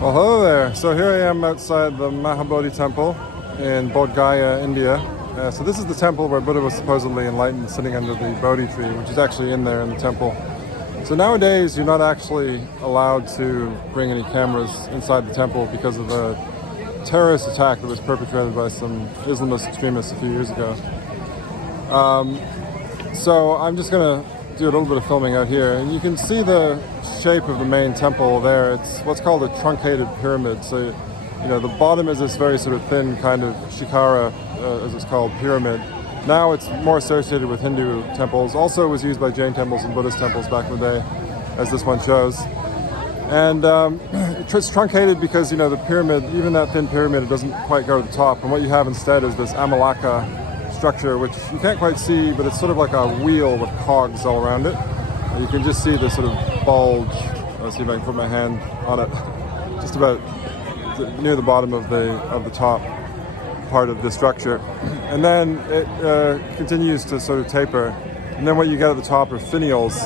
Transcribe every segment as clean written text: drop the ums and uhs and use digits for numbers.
Well, hello there. So here I am outside the Mahabodhi Temple in Bodh Gaya, India. So this is the temple where Buddha was supposedly enlightened, sitting under the Bodhi tree, which is actually in there in the temple. So nowadays you're not actually allowed to bring any cameras inside the temple because of a terrorist attack that was perpetrated by some Islamist extremists a few years ago. So I'm just going to do a little bit of filming out here, and you can see the shape of the main temple there. It's what's called a truncated pyramid. So, you know, the bottom is this very sort of thin kind of shikara, as it's called, pyramid. Now it's more associated with Hindu temples. Also it was used by Jain temples and Buddhist temples back in the day, as this one shows. And it's truncated because, you know, the pyramid, even that thin pyramid, it doesn't quite go to the top. And what you have instead is this amalaka structure, which you can't quite see, but it's sort of like a wheel with cogs all around it. And you can just see this sort of bulge. Let's see if I can put my hand on it. Just about near the bottom of the top part of the structure. And then it continues to sort of taper. And then what you get at the top are finials.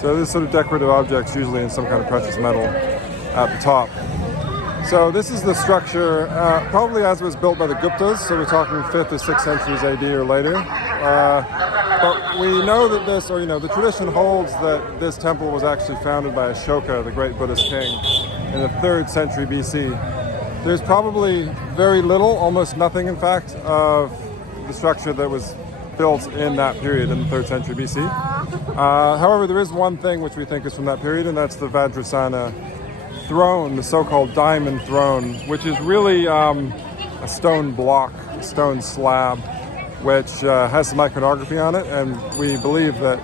So this sort of decorative objects, usually in some kind of precious metal, at the top. So this is the structure, probably as it was built by the Guptas, so we're talking 5th or 6th centuries AD or later. But we know that this, or, you know, the tradition holds that this temple was actually founded by Ashoka, the great Buddhist king, in the 3rd century BC. There's probably very little, almost nothing in fact, of the structure that was built in that period in the 3rd century BC. However, there is one thing which we think is from that period, and that's the Vajrasana throne, the so-called diamond throne, which is really a stone block, a stone slab, which has some iconography on it, and we believe that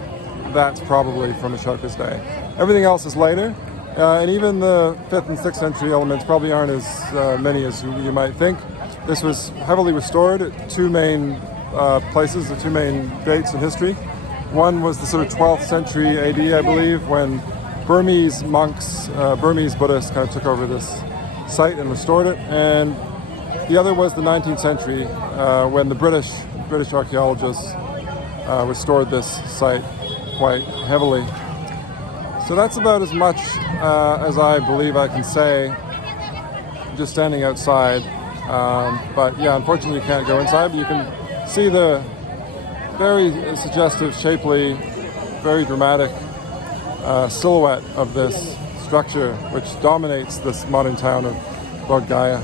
that's probably from Ashoka's day. Everything else is later, and even the 5th and 6th century elements probably aren't as many as you might think. This was heavily restored at two main places, the two main dates in history. One was the sort of 12th century AD, I believe, when Burmese monks, Burmese Buddhists kind of took over this site and restored it. And the other was the 19th century, when the British archaeologists restored this site quite heavily. So that's about as much as I believe I can say just standing outside. But yeah, unfortunately you can't go inside, but you can see the very suggestive, shapely, very dramatic silhouette of this structure which dominates this modern town of Bodh Gaya.